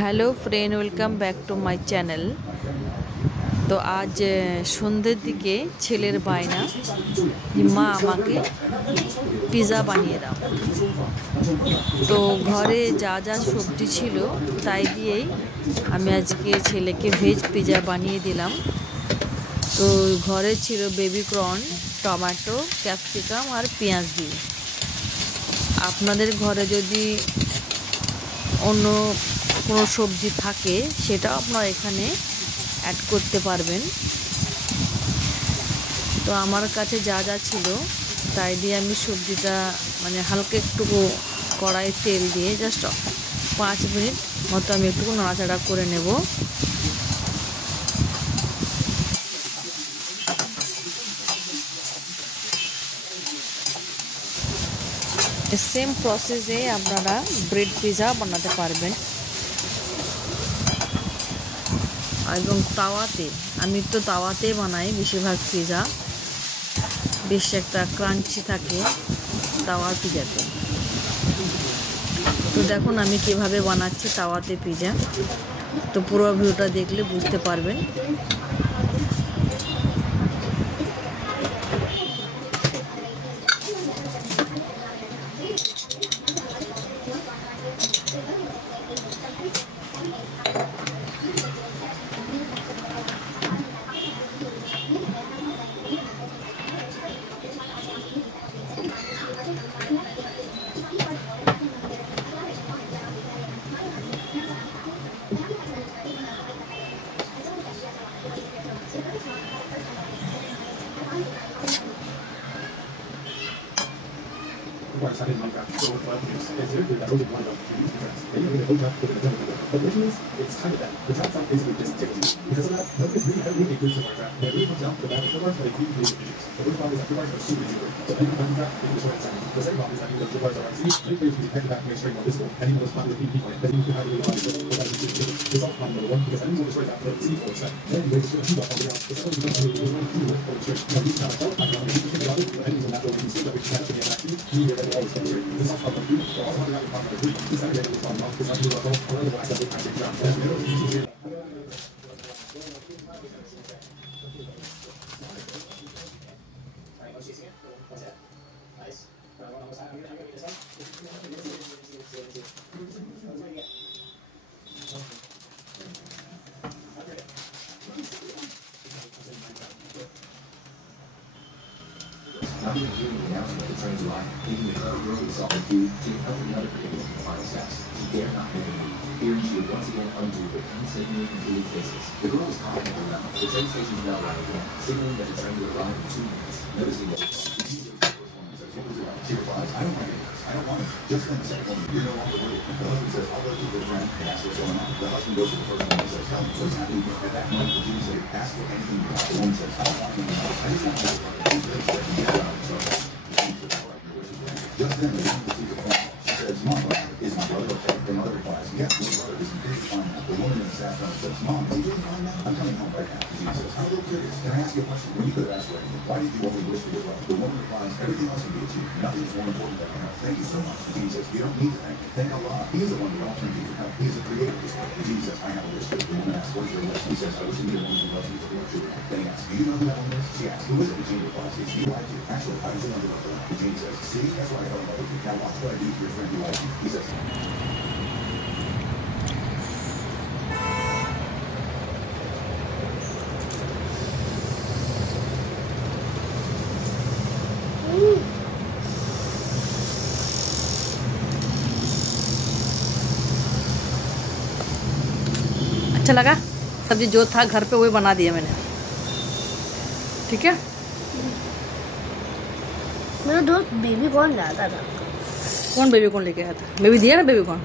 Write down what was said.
Hello friend, welcome back to my channel. তো আজ সন্ধ্যের দিকে ছেলের বায়না যে মা আমাকে পিৎজা বানিয়ে দাও। তো ঘরে যা যা সবজি ছিল তাই দিয়েই আমি আজকে ছেলেকে ভেজ পিৎজা বানিয়ে দিলাম। তো ঘরে ছিল বেবি কর্ন, টমেটো, ক্যাপসিকাম আর পেঁয়াজ দিয়ে। আপনাদের ঘরে যদি অন্য কোনো সবজি থাকে সেটাও আপনারা এখানে অ্যাড করতে পারবেন। তো আমার কাছে যা যা ছিল তাই দিয়ে আমি সবজিটা হালকা একটু কড়াই তেল দিয়ে জাস্ট 5 মিনিট মতো আমি একটু নাড়াচাড়া করে নেব। সেম প্রসেসে আপনারা ব্রেড পিৎজা বানাতে পারবেন। এবং তাওয়াতে, আমি তো তাওয়াতে বানাই বেশিরভাগ পিৎজা, বেশ একটা ক্রাঞ্চি থাকে তাওয়ার পিৎজাতে। তো দেখুন আমি কিভাবে বানাচ্ছি তাওয়াতে পিৎজা। তো পুরো ভিডিওটা দেখলে বুঝতে পারবেন। Not even hearing the announcement of the train's arrival, thinking the girl really saw her food, she had felt another predicament in the final steps. She dared not make a move, fearing she would once again undo the painstakingly completed phases. The girl was confident enough. The train station's bell rang again, signaling that the train would arrive in 2 minutes. Noticing that she replies, "I don't want it. I don't want it. Just think a second woman. You're no longer worried." The husband says, "I'll go to your friend and ask what's going on." The husband goes to the first woman and says, "Tell me what's happening here." At that moment, the Jew says, "Ask for anything you want." The woman says, "I don't want anything else. I just want to know." Just then, the woman receives a phone call. She says, "Mom, is my brother okay?" The mother replies, "Yes, your brother is completely fine now." The woman in the saffron says, "Mom, is he really fine now? I'm coming home right now." The Jew says, "I'm a little curious. Can I ask you a question? When you could have asked for anything, why did you only wish for your brother?" The woman replies, "Everything else can be achieved. Nothing is more important than my health. Thank you so much." The Jew says, "You don't need to thank me. Thank Allah. He is the one we all turn to for help. He is the creator of this world." The Jew says, "I have a wish too." The woman asks, "What is your wish?" He says, "I wish to meet a woman who loves me for your children." Then he asks, "Do you know who that woman is?" She asks, "Who is it?" The Jew replies, "It's you, I do." "Actually, how did you know who that was?" The Jew says, "See, that's why I fell in love with you. Now watch what I do to your friend who likes you." He says, अच्छा लगा? सब्जी जो था घर पे वही बना दिया मैंने। ठीक है। मेरा दोस्त बेबी कॉर्न लाता था। कौन बेबी कॉर्न लेके आया था? बेबी दिया ना बेबी कॉर्न।